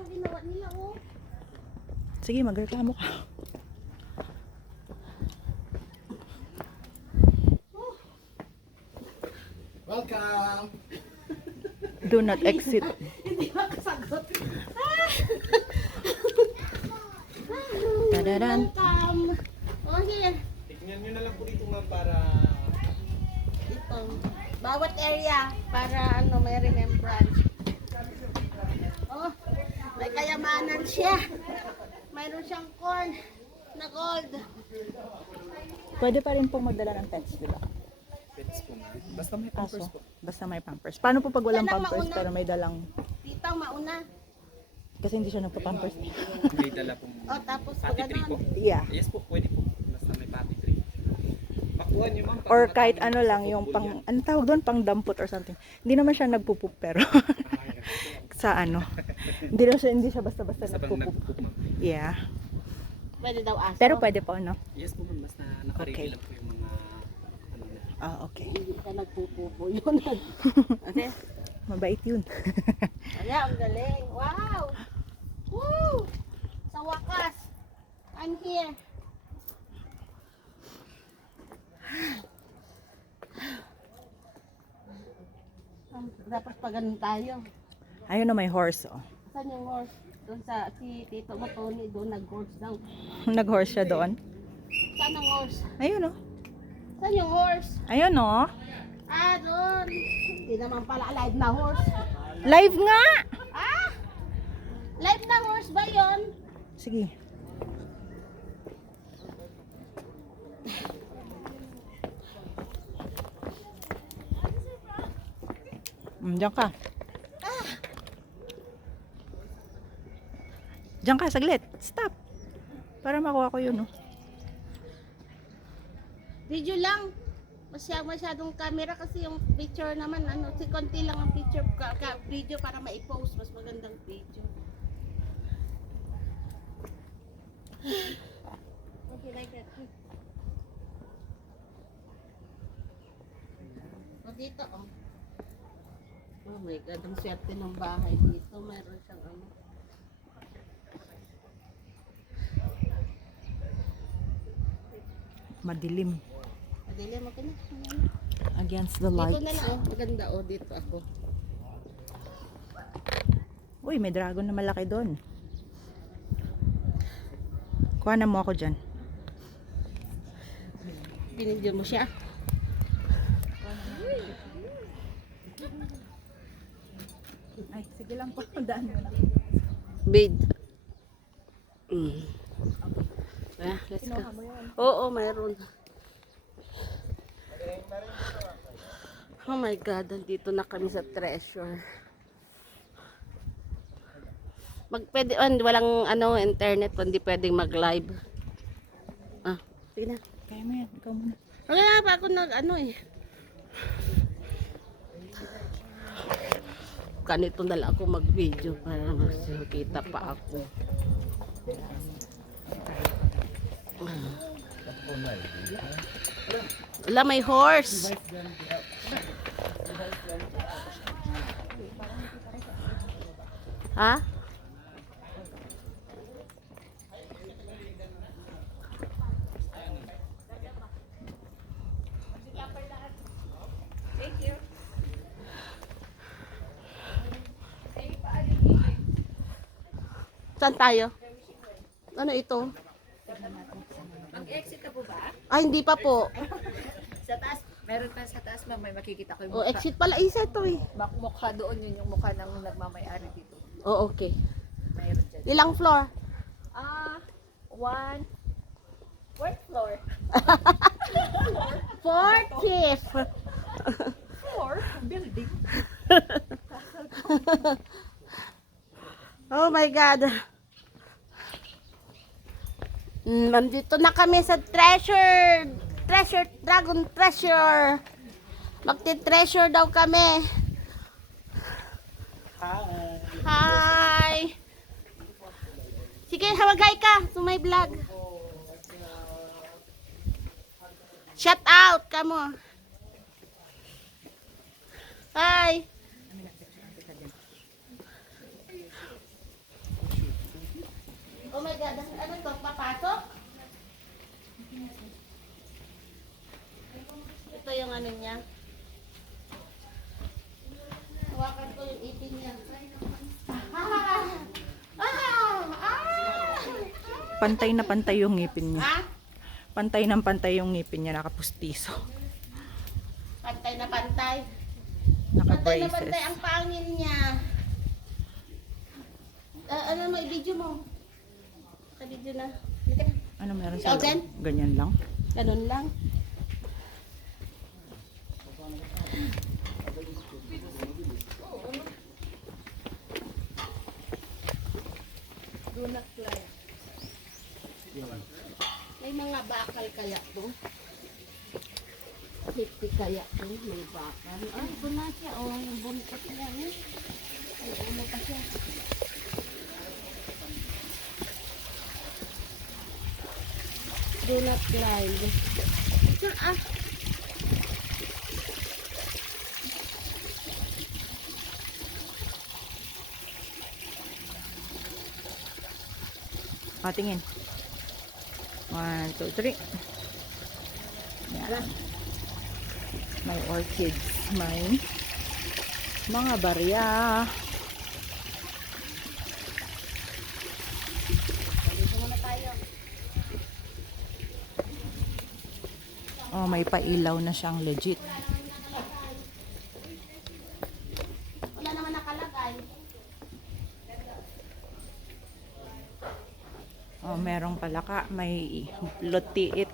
ang ginawa nila, oh. Sige, magreklamo ka. Welcome! Do not exit. Hindi makasagot. Tadadan. Welcome. Oh, here. Tignan nyo na lang po dito ma'am para... Ito. Bawat area para ano may remembrance. Oh, may kayamanan siya. Mayroon siyang corn na gold. Pwede pa rin pong magdala ng pets, di ba? Pets po ma'am. Basta may pampers Aso, po. basta may pampers. Paano po pag walang Yan ang pampers mauna. pero may dalang... Titang mauna. Kasi hindi siya nagpa-pampers. May dala pong Oh, tapos pati tree po. Yeah. Yes po, pwede po. Basta may pati tree. Pakuha nyo ma'am. pag Or kahit matangin ano sa lang, yung football pang... yan. Anong tawag doon? Pang dampot or something. Hindi naman siya nagpupup pero... sa ano. Hindi siya basta-basta Basta pang nagpupup. nagpupup ma'am. Yeah. Pwede daw aso. Pero pwede po, no? Yes po ma'am, basta nakaready Okay. lang po yung mga... Ano na. Ah, okay. Hindi ka nagpupupo yun. Kasi, Mabait yun. kaya ang galing. Wow! Woo! Sa wakas, I'm here. Dapat pa ganun tayo. Ayun na may horse, oh. Saan yung horse? Doon sa si Tito Matoni, doon nag-horse daw. Nag-horse siya doon. Saan ang horse? Ayun, oh. Saan yung horse? Ayun, oh. Ah, doon. Hindi naman pala live na horse. Live nga! Ah! Live na horse ba yon? Sige. Diyan ka. Diyan ka, saglit. Stop. Para makuha ko yun, oh. Video lang. Masyadong camera kasi yung picture naman, ano, si konti lang ang picture, video para ma-post, mas magandang video. Okay, like that. O dito, oh. Oh my God, ang swerte ng bahay dito. Mayroon siyang ano. Madilim. Madali mo ka na. Against the Dito light. na lang, oh. Maganda, oh. Dito ako. Uy, may dragon na malaki doon. Kuha na mo ako dyan. Binidyo mo siya. Ay, sige lang po. Daan mo na. Bid. Let's go. Kinuha mo yun. Oo, mayroon. Oh my God, nandito na kami sa treasure. Pwede, walang ano, internet, hindi pwedeng mag-live. Ah, sige na. Kaya mo yan. Ikaw muna. Okay na pa ako ano eh. Ganito na lang ako mag-video para makita pa ako. Wala, may horse. Ha? Saan tayo? Ano ito? Mag-exit ka po ba? Ah, hindi pa po. Sa taas, meron pa sa taas ma'am, may makikita ko yung Oh, mukha. exit pala isa ito eh. Mukha doon, yun yung mukha ng nagmamayari dito. Oh, okay. Mayroon dyan. Ilang floor? One. Fourth floor. 40th. Fourth building. Oh my God. Nandito na kami sa Dragon Treasure. Magti-treasure daw kami. Hi. Sige, hawagay ka to my vlog. Shout out kamo. Hi. Oh my God, ano to? Papasok? Ito yung ano niya. Hawakan ko yung ipin niya. Pantay na pantay yung ngipin niya. Ah? Pantay ng pantay yung ngipin niya, nakapustiso. Pantay na pantay. Pantay na Naka-braces. pantay ang pangil niya. Ano mo, i-video mo? Ka-video na. Dito na. Ano meron Ikaw sa din? loob? Ganyan lang. Ganun lang. Do not fly. May mga bakal kaya to. Safety kaya to. May bakal. Ay, ito na siya. Oh, yung buntot niya. Eh. Ay, ulo pa siya. Do not climb. Sir, ah. Tingin. 1, 2, 3. Yan. May orchids. May mga barya. Dito muna tayo. Oh, may pailaw na siyang legit. Wala naman nakalagay. Oh, merong palaka. May lotiit.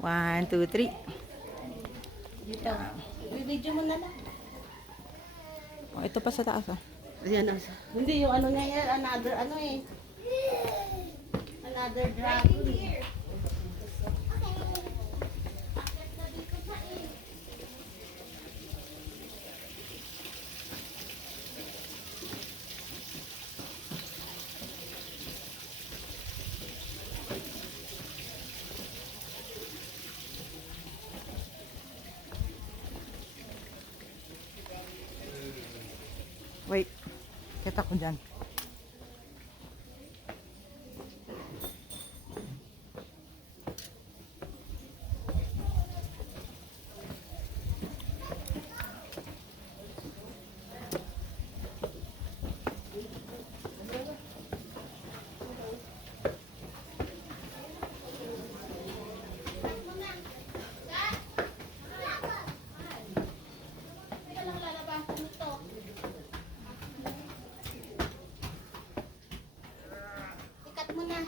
One, two, three. Dito. I-video mo na lang. Oh, ito pa sa taas. Oh. Ayan na. Hindi, yung ano niya yan. Another ano eh. Another dragon. Wait. Kita ko dyan. Teka lang, lalabasan ito. Ikat mo na.